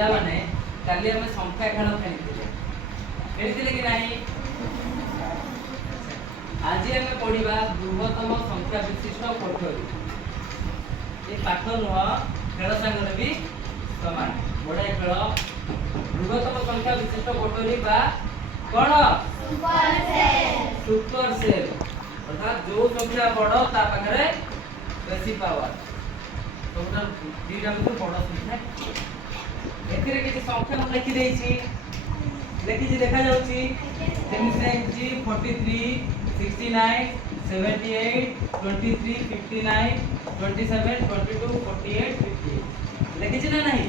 ପିଲାମାନେ କାଲି ଆମେ ସଂଖ୍ୟା ଖେଳ ଖେଳିଥିଲେ कि नहीं। आज आम पढ़ा बृहत्तम संख्या विशिष्ट कोठरी। ये पाठ नुह खेल सांगे भी समान बढ़िया खेल। बृहत्तम संख्या विशिष्ट कोठरी बा कौन सुपर सेल अर्थात जो संख्या बड़ ता पाखरे बेसी पावर सबटा दीटा में बड़ संख्या एथिरे किसी संख्या हम लिखि देछि देखि देखा जाउछि 43 69 78 23 59 27 22 48 50 लिखि ना नहीं।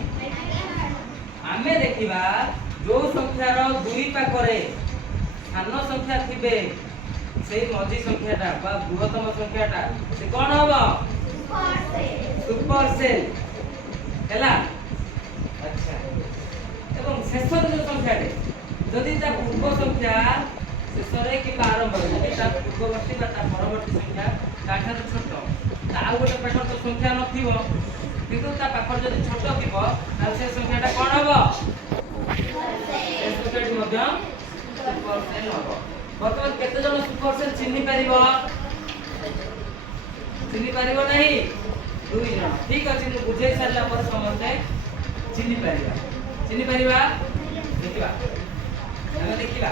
आमे देखिबा जो संख्यार दुई पाखरे सानो संख्या थिबे से मझी संख्याटा बा बृहत्तम संख्याटा से कोन हबो सुपर सेल हैला। अच्छा एवं शेष जो संख्याटे जदि ता पूर्व संख्या शेष रे कि आरंभ रे जदि ता पूर्ववर्ती बा ता परवर्ती संख्या ताठा छोट ता आ गोटे पाखर तो संख्या नथिबो किंतु ता पाखर जदि छोट थिबो ता से संख्याटा कोन हबो से संख्याटी मध्य सुपर सेल हबो। बर्तमान केते जन सुपर सेल चिन्हि परिबो नहीं दुई जन ठीक अछि। मु बुझे सारला पर समझते चिन्हि परिबा देखिबा हम देखिबा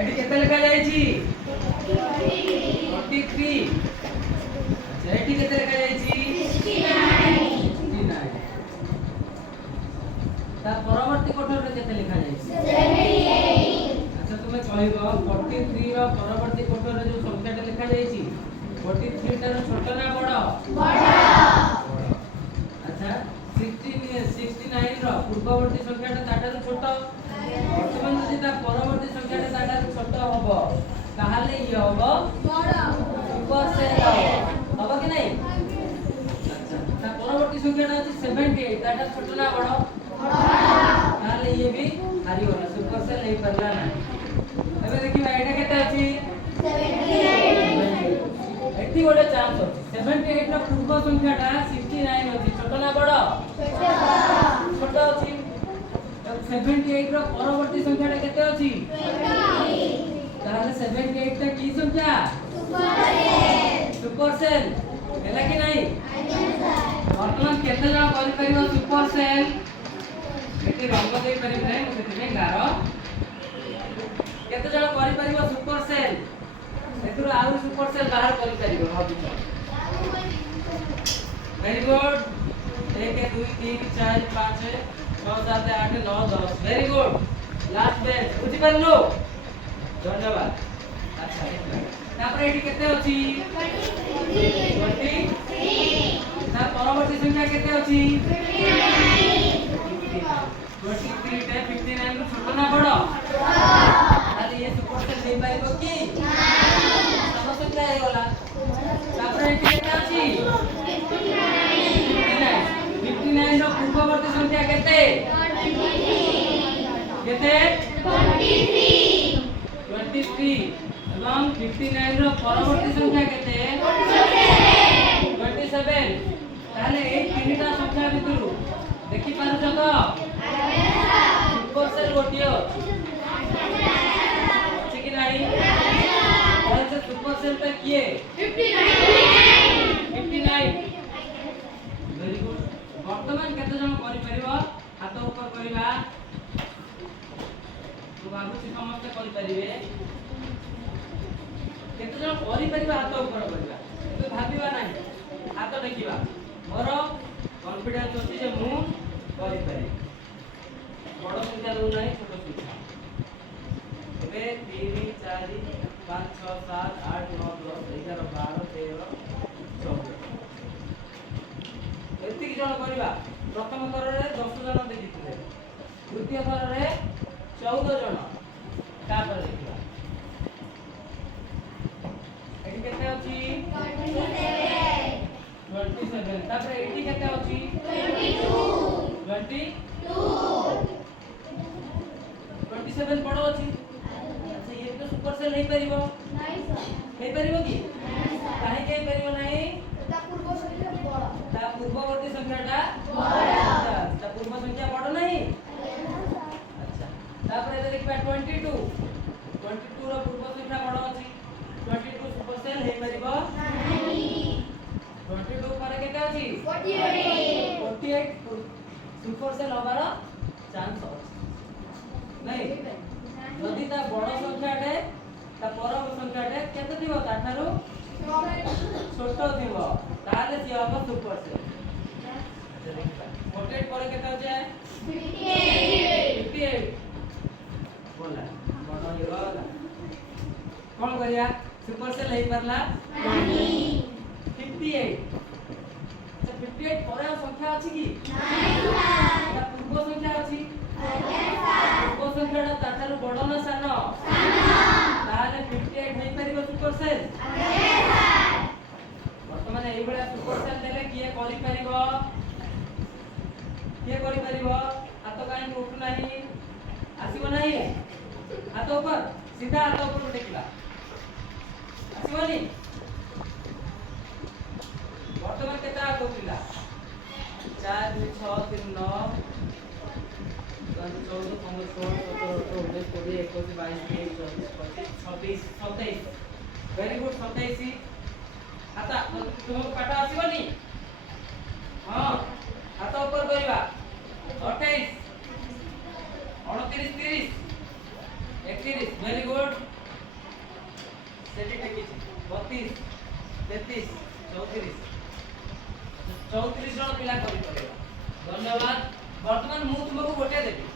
एठी केते लिखा जाई छी 43। अच्छा एठी केते लिखा जाई छी 69। ता परवर्ती कोठर रे केते लिखा जाई छी 78। अच्छा तुमे कहइबो 43 रो परवर्ती कोठर रे जो संख्याटा लिखा जाई छी 43 टार छोट ना बड़ अच्छा 69 रो पूर्ववर्ती संख्याटा ताटार छोट वर्तमान जदि ता परवर्ती संख्याटा ताटार छोट हबो ताहाले ये हबो बड़ सुपर सेल हबो कि नहीं। अच्छा ता परवर्ती संख्याटा अछि 78 ताटार छोट ना बड़ ताहाले ये भी हारि होला सुपर सेल नहीं परला ना। एबे देखिबा एटा केते अछि 78 एठी गोटे चांस अछि 78 रो पूर्व संख्याटा 69 अछि छोट ना बड़ छोट अछि। 78 रो परवर्ती संख्याटा केते अछि 20 ताहाले 78 ता की संख्या सुपर सेल हैला कि नहीं। वर्तमान केते जण करि परिबो सुपर सेल एठी रंग देई परिबे नै सेति गारो केते जण करि परिबो सुपर सेल एथुर आउ सुपर सेल बाहर करि परिबो भाबितो। Very good 1 2 3 4 5 6 7 8 9 10 very good last bench बुझि परलो धन्यवाद। अच्छा तापर एठी केते अछि 23 ता परवर्ती संख्या केते अछि 23 टा 59 रो छोट ना बड़ अरे ये सुपर सेल देई पाइबो की समस्या हे होला। तापर एठी केते अछि 59 रो पूर्ववर्ती संख्या केते केते 23 एवं 59 रो परवर्ती संख्या केते 27 ताले ए तीनटा संख्या भितरु देखि पारु छ तो सुपर सेल गोटियो अछि कि नाही। और से सुपर सेल ता किए 59 वेरी गुड। वर्तमान केते जण करि परिबो हाथ ऊपर करिबा तो बाबूजी समस्त करि परिबे केते जण करि परिबा हाथ ऊपर करिबा तो भाबिबा नाही हाथ देखिबा मोर कॉन्फिडेंस अछि जे मु करि पारि बड़ संख्या दउ नाही छोट संख्या एबे 3 4 5 6 7 8 9 10 11 12 13 14 एति कि जण करिबा प्रथम थर रे 10 जण देखिथिले द्वितीय थर रे 14 जण तापर देखिबा एठी केते अछि 27 तापर एठी केते अछि 27 बड़ अछि। अच्छा ये तो सुपर सेल नहीं परिबो नाही सर हे परिबो की काहे के परिबो नाही ता पूर्व संख्या बड़ ता पूर्ववर्ती संख्याटा बड़ ता पूर्व संख्या बड़ सुपर सेल हबार चांस अछि नहीं जदि ता बड़ संख्याटे ता पर संख्याटे केते दिबो ताठारो छोट दिबो ताले सी हबो सुपर सेल अच्छा देखा 48 पर केते हो जाए 58 बोला बड़ हे गला कोन करिया सुपर सेल हे परला नहीं 58 अच्छा 58 पर संख्या अछि की नहीं ता पूर्व संख्या अछि पूर्व संख्याटा ताठारो बड़ ना सानो ताले 58 हे परिबो सुपर सेल वर्तमान एई बडा सुपर सेल देले किए करि परिबो हाथ काहे उठु नाही आसीबो नाही हाथ ऊपर सीधा हाथ ऊपर टेकिला आसीबोनी वर्तमान केता हाथ उठिला 4 2 6 3 9 14 15 16 17 18 19 20 21 22 23 24 25 26 वेरी गुड 27 आता तुमको पाठ आसीबोनी हां हाथ ऊपर करिवा 28 29 30 31 वेरी गुड सेटी टेकी 32 33 34 जन पिला करि परिबा धन्यवाद वर्तमान मु तुमको गोटे देबी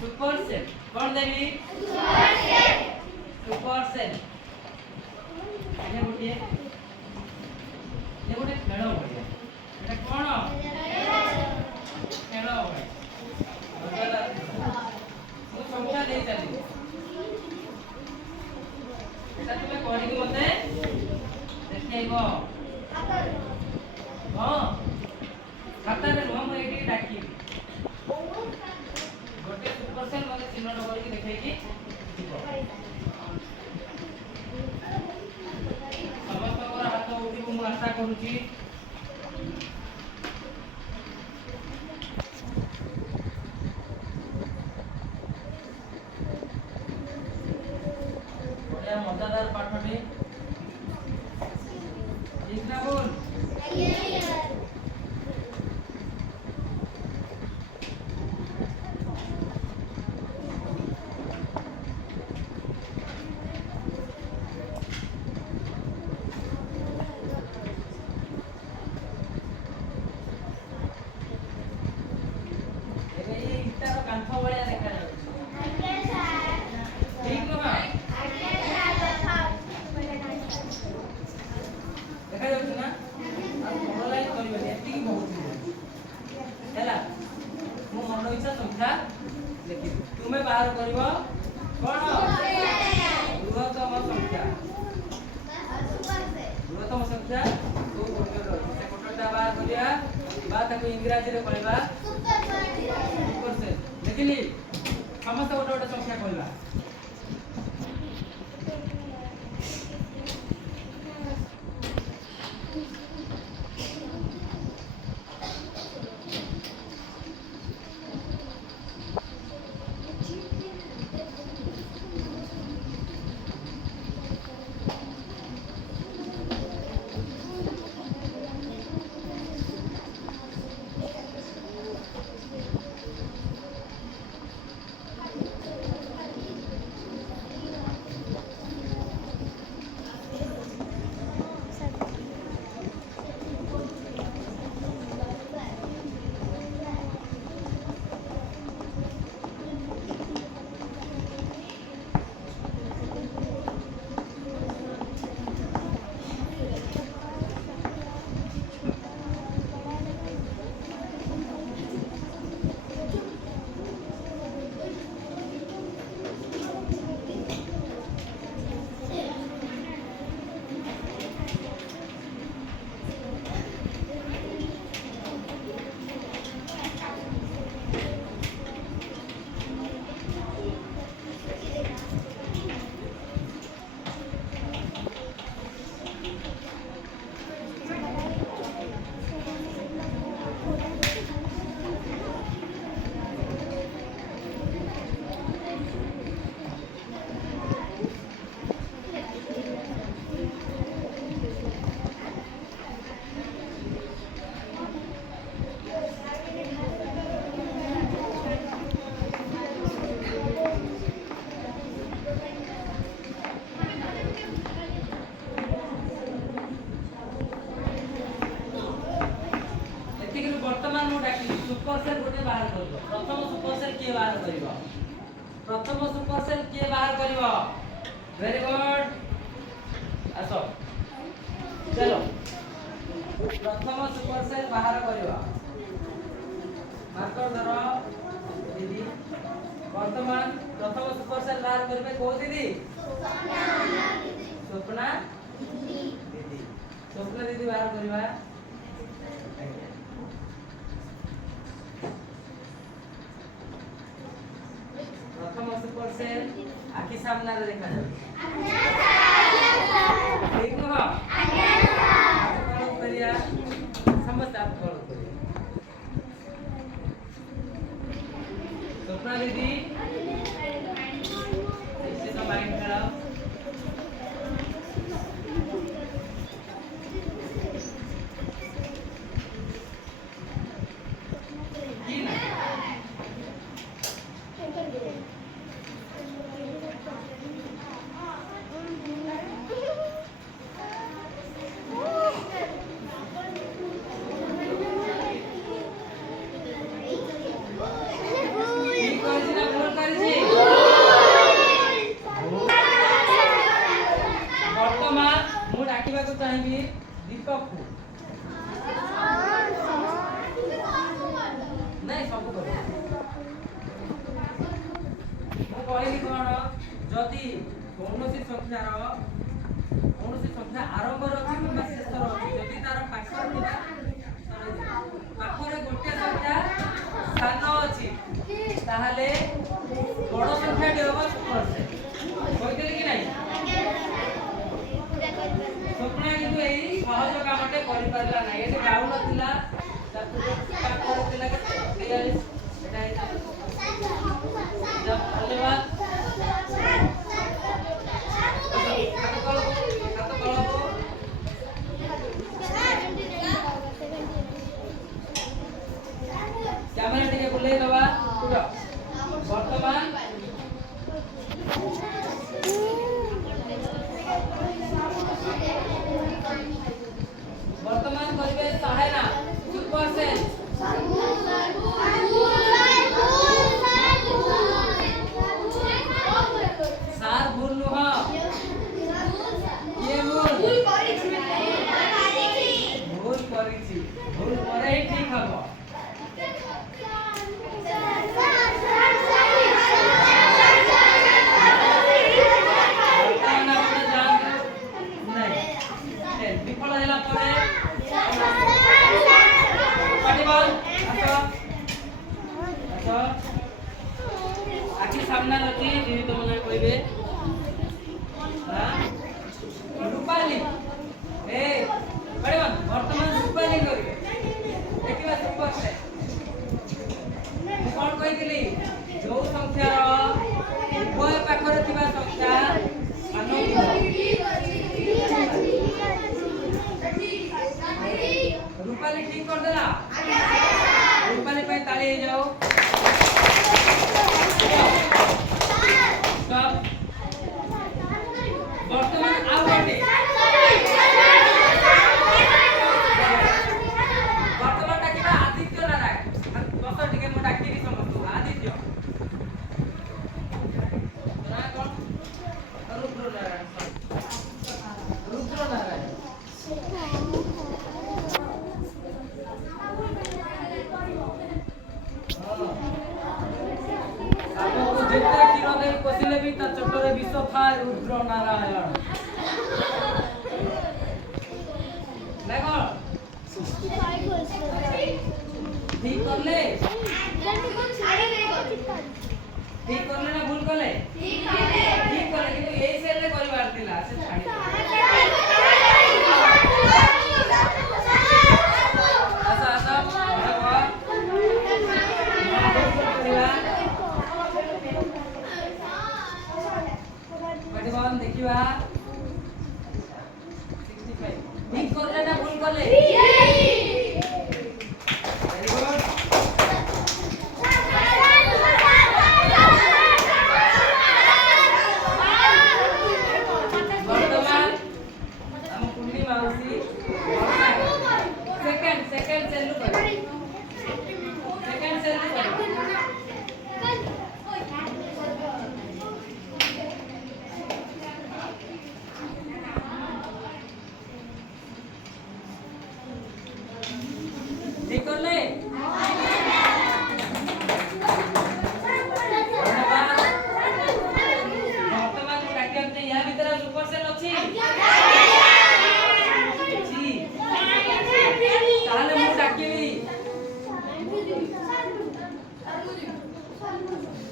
सुपर सेल कोन देबी सुपर सेल एने गोटे खेल बढ़िया एटा कोन खेल बढ़िया मु संख्या दे चली एटा तुमे करिक मते देखैबो हां खाता रे नो म एटी डाकी गोटे सुपर सेल मते चिन्ह करिक देखै की समस्त हाथ उठी मु आशा करूची बढ़िया मजेदार पाठटी ठीक ना बोल तुम्हें बाहर करिवो कोन बृहत्तम संख्या दो कोटर से कोटरटा बाहर करिया बात को इंग्रजी रे कहबा सुपर सेल देखिली समस्त गोटे गोटे संख्या कहला डाकिली सुपर सेल गोटे बाहर करबो प्रथम सुपर सेल के बाहर करबो प्रथम सुपर सेल के बाहर करबो वेरी गुड आसो चलो प्रथम सुपर सेल बाहर करबो मार्कर धरो दीदी वर्तमान प्रथम सुपर सेल बाहर करबे को दीदी स्वप्ना दीदी स्वप्ना दीदी बाहर करबा प्रथम सुपर सेल आखि सामने रे देखा जाए ठीक नुह कौन करिया समस्त आप कौन करिया स्वप्ना दीदी इसे तो माइंड खराब चाहिए दीपक को नहीं सब करो मु कहली कोन जदि कौनसी संख्यार कौनसी संख्या आरंभ अछि किंबा शेष अछि जदि तार पाखर थिला पाखरे गोटे संख्या स्थान अछि ताहाले बड़ संख्या डी होबा सुपर से कहतेली कि नहीं स्वप्ना किंतु एई सहज कामटे करि परला नै एते गाउ नथिला ताकु पाठ करथिला के 43 एटा जब धन्यवाद कैमरा टिके बुले दबा उठो वर्तमान वर्तमान करिवे सहायना सुपर सेल सार भूल नुह ये भूल करिछि भूल करे ही ठीक हबो विफल होला परे आखि सामना रखी दीदी तो मने कहबे हां रूपाली ए पड़ेबन वर्तमान रूपाली करिवे देखिबा सुपर से कोन कहितली जो संख्या उभय पाखरे थिबा संख्या रूपाली ठीक कर देला रूपाली पे ताली हो जाओ स्टॉप वर्तमान आउ बाटे वर्तमान डाकिबा आदित्य नारायण बस टिके म डाकिबी समस्त आदित्य ना कोन रुद्र नारायण जितने तीरों दे पसिले भी ता चक्करे विश्व था रुद्र नारायण देखो ठीक कर ले ना भूल कले ठीक करे কিন্তু এই সেলে করিবার দিলা সে ছাড়ি আচ্ছা আচ্ছা बड़े देखिवा 65 ठीक करले ना भूल करले वेरी गुड वर्तमान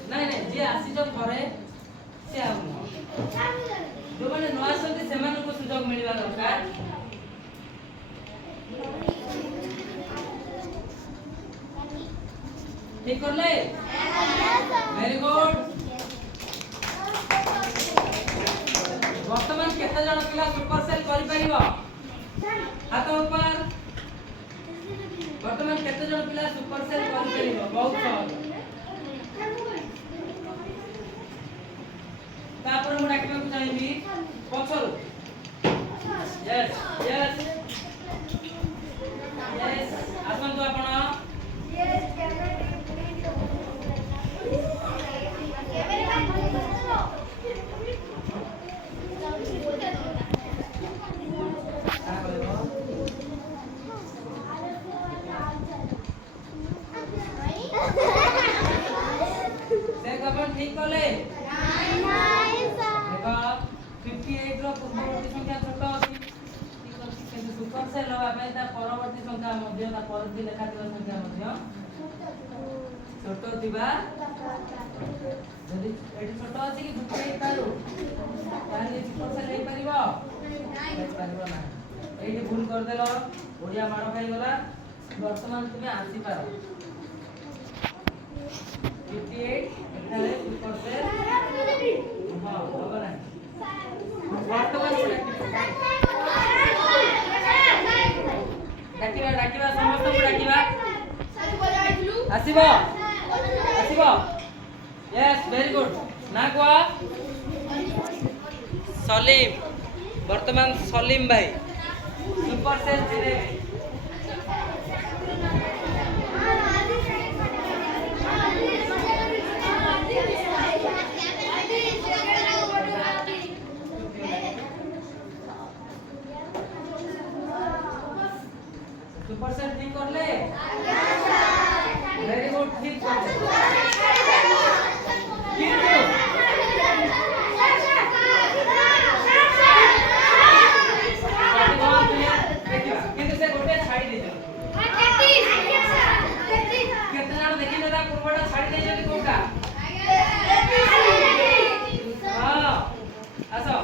नहीं नहीं जे आसी जो करे से हम जो माने न आसते से माने को सुयोग मिलवा दरकार ठीक कर ले वेरी गुड वर्तमान केते जण पिला सुपर सेल करि परिबो हाथ ऊपर वर्तमान केते जण पिला सुपर सेल करि परिबो बहुत सहज तापर मु डाकिबा को चाहिबी पछल यस यस यस आसमान तो आपण यस कैमरा ठीक कले देखो 58 रो पूर्ववर्ती संख्या छोट अछि ठीक अछि किंतु सुपर सेल हवा पे ता परवर्ती संख्या मध्य ता परवर्ती लेखाଥିବା संख्या मध्य छोट दिबा यदि एटी छोट अछि कि दुटे पारू ताले सुपर सेल हे परिबो हे परिबो ना एटी भूल कर देलो ओडिया मारो खाई गला वर्तमान तुमे आसी पारो 58 एठारे सुपर सेल हां होबा ना वर्तमान डाकिबा समस्त को डाकिबा आसीबो आसीबो यस वेरी गुड ना कोआ सलीम वर्तमान सलीम भाई सुपर सेल जिरे सुपर सेल ठीक कर ले वेरी गुड ठीक कर किंतु से गोटे छाड़ी दे कितना जण देखि नेला पूर्वटा छाड़ी दे जति कोटा हां आसो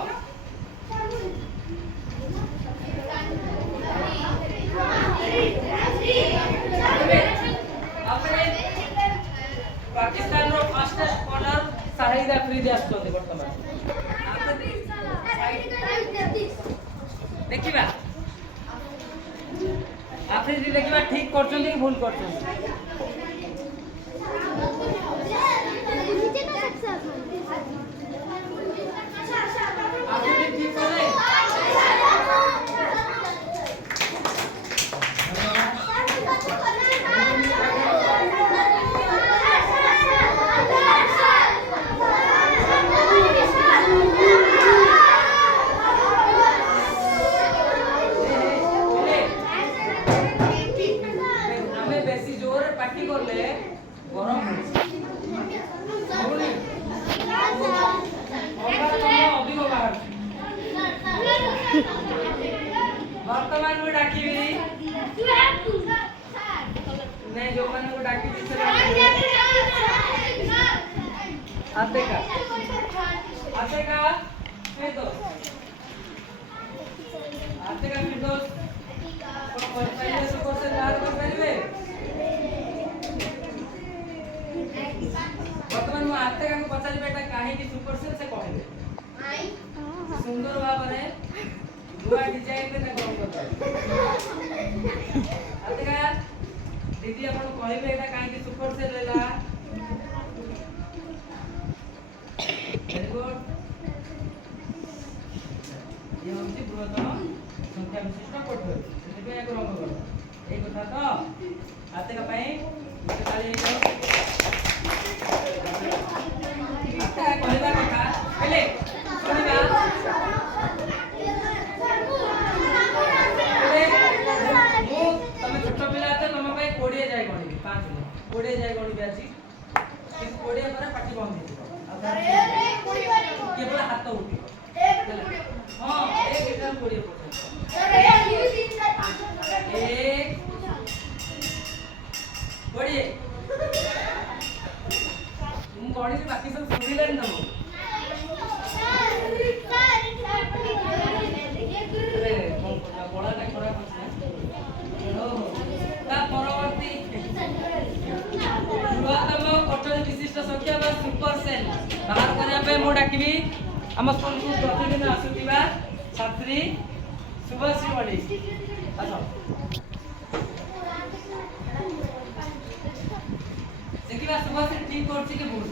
पाकिस्तान रो फास्टेस्ट बॉलर शाहिद अफरीदी आछथि वर्तमान देखिबा अफरीदी देखिबा ठीक करछन्ती कि भूल करछन्ती अफरीदी ठीक करे वर्तमान में डाकिबी नहीं जो मन को डाकी दिस आते का फिर दो आते का फिर दो पहले सुपर से बाहर कर परिबे वर्तमान में आते का को पचारि बेटा काहे कि सुपर सेल से कहले सुंदर भाबरे दुआ डिजाइन में ना काम करता आते का दीदी अपन कहबे एटा काहे कि सुपर सेल लेला वेरी गुड ये होची बृहत्तम संख्या विशिष्ट कोठोरी सेते एक रंग करो ए कथा तो आते का पई खाली आते का कहबा कथा पहले सुनिबा कोड़े जाय गणी ब्याची किस कोड़े पर पाटी बंद हे केवल हाथ उठी हां एक एकदम कोड़े एक पढ़िए तुम पढ़ी बाकी सब सुनिले न तुम अरे बड़ा ना खराब हो ता परवर्ती बृहत्तम कठोर विशिष्ट संख्या बा सुपर सेल बाहर करिया पे मु डाकिबी हम स्कूल को प्रतिदिन आसुतिबा छात्री शुभश्री मणि आसो देखिबा शुभश्री ठीक करछि कि भूल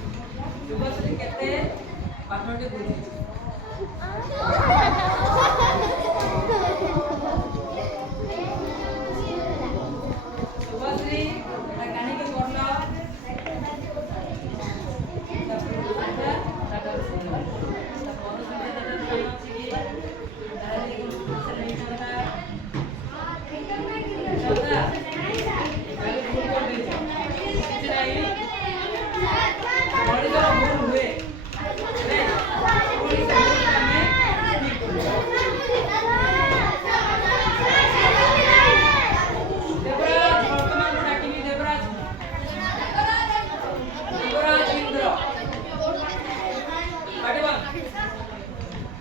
शुभश्री केते पाठटे बुझी शुभश्री एटा कानी के करला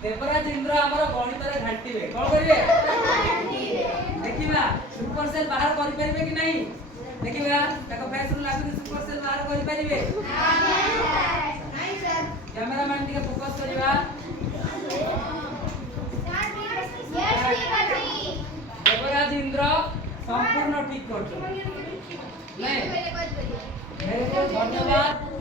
देवराज इंद्र हमर गणित रे घांटीबे कोन करिवे देखिबा सुपर सेल बाहर करि परिबे कि नहीं देखिबा ताको फेस रु लागु सुपर सेल बाहर करि परिबे नहीं सर कैमरामैन के फोकस करिबा देवराज इंद्र संपूर्ण ठीक करछो नहीं बहुत धन्यवाद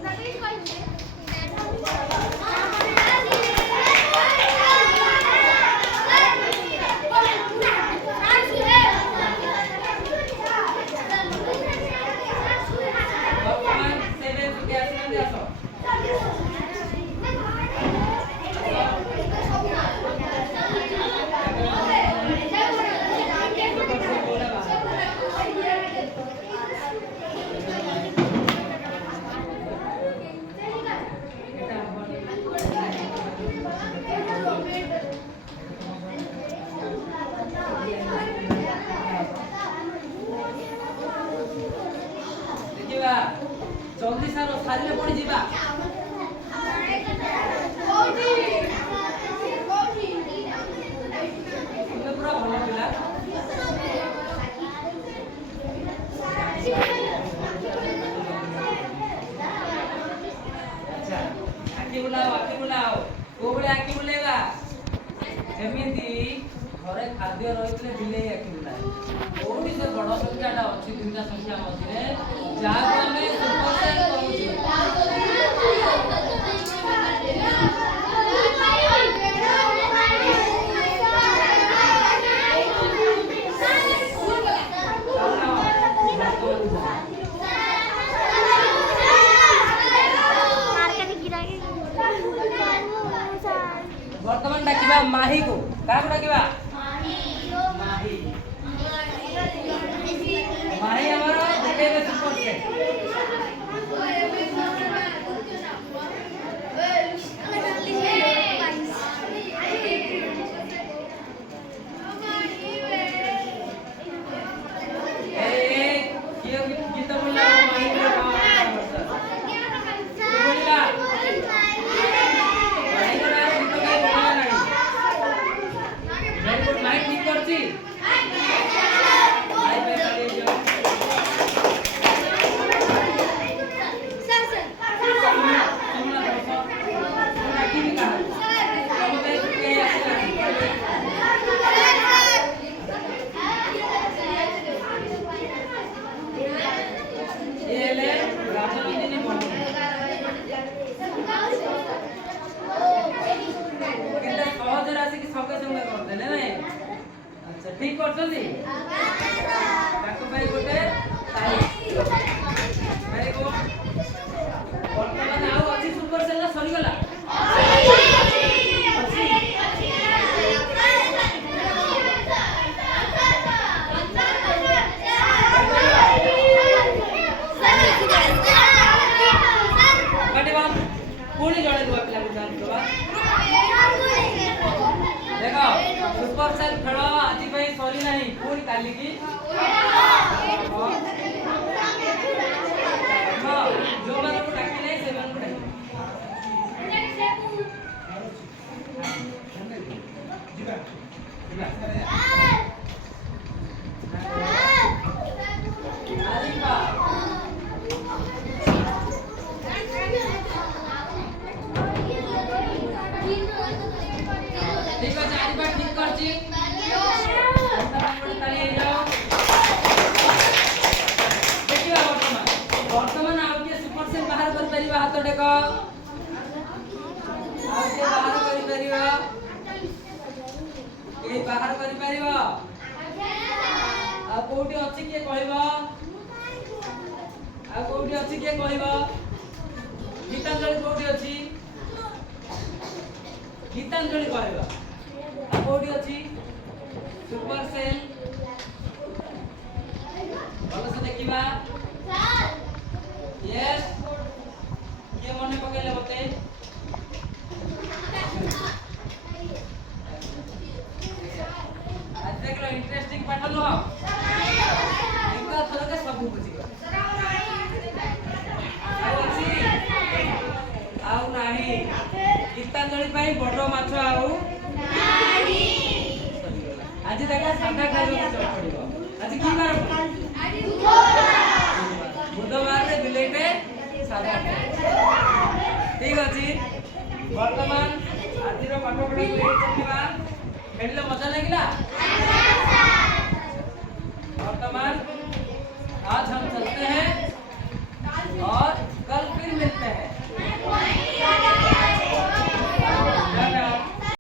जल्दी सारो सारी पड़ी जीवा पूरा भल पिला अच्छा आखि बुलाओ को बळे आखि बुलेगा एमिति घरे खाद्य रहितले बिले आखि बुलाए कोठी से बड़ संख्याटा अछि दुईटा संख्या मझे जाको हमें सुपर सेल कहूची वर्तमान डाकिबा माही को का डाकिबा माही माही हमारा देखेबे सुपर सेल ठीक करछली ताको भाई गोटे भाई को वर्तमान आउ अछि सुपर सेल ना सरी गला पुणी जड़े दुआ पिला देखो सुपर सेल खेल आज सरी नहीं पुणी काली की हाथ टेक बाहर कर कोठी अच्छी किए कहब कोठी अच्छी किए कहब गीतांजलि कोठी अच्छी गीतांजलि कहब कोठी अच्छी सुपर सेल भल से देखा यस किए मन पकड़े मत आज देख लो इंटरेस्टिंग पाठ लो इनका थोड़ा के सब बुझी आउ नाही गीतांजलि पाई बड़ माछ आउ नाही आज देखा सादा खाइबो चल पड़िबो आज की बार बुधवार रे बिलेटे सादा ठीक अछि वर्तमान आज रो पाठ पढ़ा चलिबा खेलले मजा लागिला